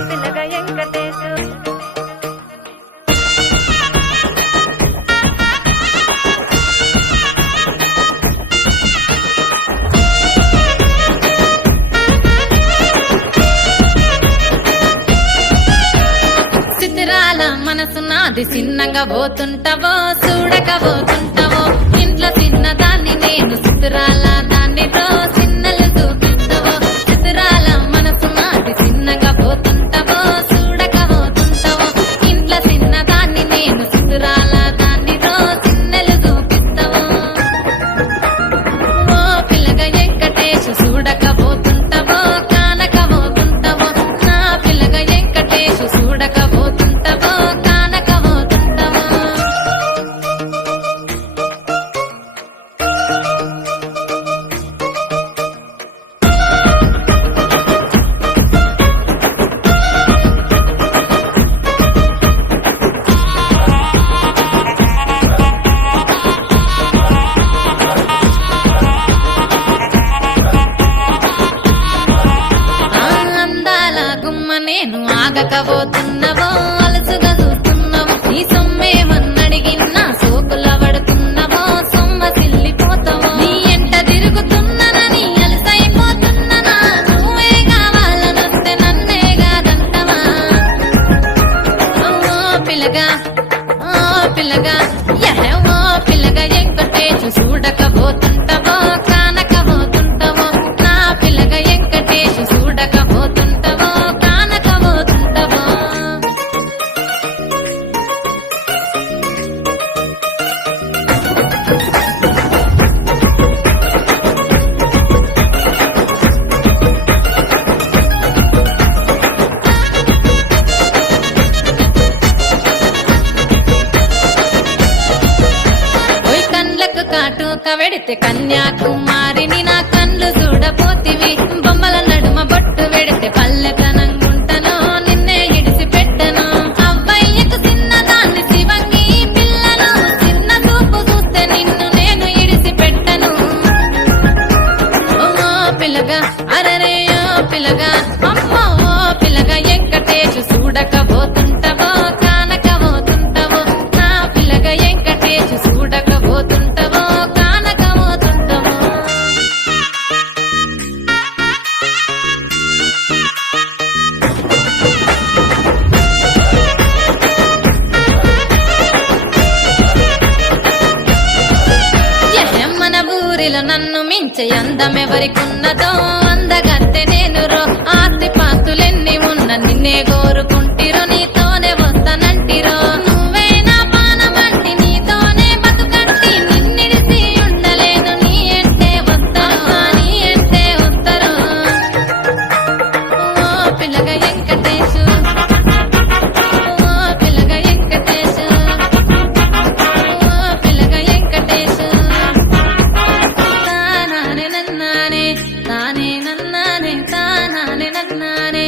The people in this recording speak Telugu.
పిల్లగా వెంకటేశు చిత్రాల మనసు నాది చిన్నగా పోతుంటావో చూడకపోతుంటావో ఇంట్లో చిన్నదాన్ని నేను చిత్రాల దానితో చిన్నలు చూపిస్తావో చిత్రాల మనసు నాది చిన్నగా పోతుంటావో చూడకపోతుంటావో ఇంట్లో చిన్నదాన్ని నేను చిత్రాల దానితో చిన్నలు చూపిస్తావో ఓ పిల్లగా వెంకటేశు చూడకపోతుంటావో కానకపోతుంటావో నా పిల్లగా వెంకటేశు చూడకపోతుంటావో కానకపోతుంటావో అందాల గుమ్మ నేను ఆగకపోతున్నావో అలసుగా చూస్తున్నావో నీ సొమ్మేమన్నడిగినా సోకుల పడుతున్నావో సొమ్మ సిల్లిపోతావో నీ ఎంట తిరుగుతున్నానని అలసైపోతున్నానా నువ్వే కావాలనొస్తే నన్నే కాదంటవా ఓ పిల్లగా ఓ పిల్లగా ఓ పిల్లగా వెంకటేశు చూడకపోతుంటావో కానకపోతుంటావో నా పిల్లగా వెంకటేశు చూడకపోతుంటావో కానకపోతుంటావో ఓయ్ కండ్లకు కాటుక వెడితే కన్యాకుమారిని నా కండ్లు చూడపోతివి బొమ్మల నడుమ బొట్టు వెడితే పల్లెతనంగుంటను నిన్నే ఇడిసి పెట్టను అవ్వయ్యకు చిన్నదాన్ని శివంగి పిల్లను చిన్న చూపు చూస్తే నిన్ను నేను ఇడిసి పెట్టను ఓ పిల్లగా అరరే ఓ పిల్లగా అమ్మో ఓ పిల్లగా వెంకటేశు చూడకపోతుంటావో కానకపోతుంటావో నా పిల్లగా వెంకటేశు చూడకపోతుంటావో కానకపోతుంటావో మన ఊరిలో నన్ను మించే అందమెవరికున్నదో అందగత్తె నేను రో ఆస్తి పాస్తులెన్ని ఉన్న నిన్నే కోరుకుంటిరో నీతోనే వస్తానంటిరో నువ్వే నా పానమంటి నీతోనే బతుకంటి నిన్నిడిసి ఉండలేదు నీ ఎంటే వస్తాను నీ ఎంటే వస్తారు ఓ పిల్లగా వెంకటేశు ఓ పిల్లగా వెంకటేశు ఓ పిల్లగా వెంకటేశు తానానే నన్నానే తానే నన్నానే తానానే నన్నానే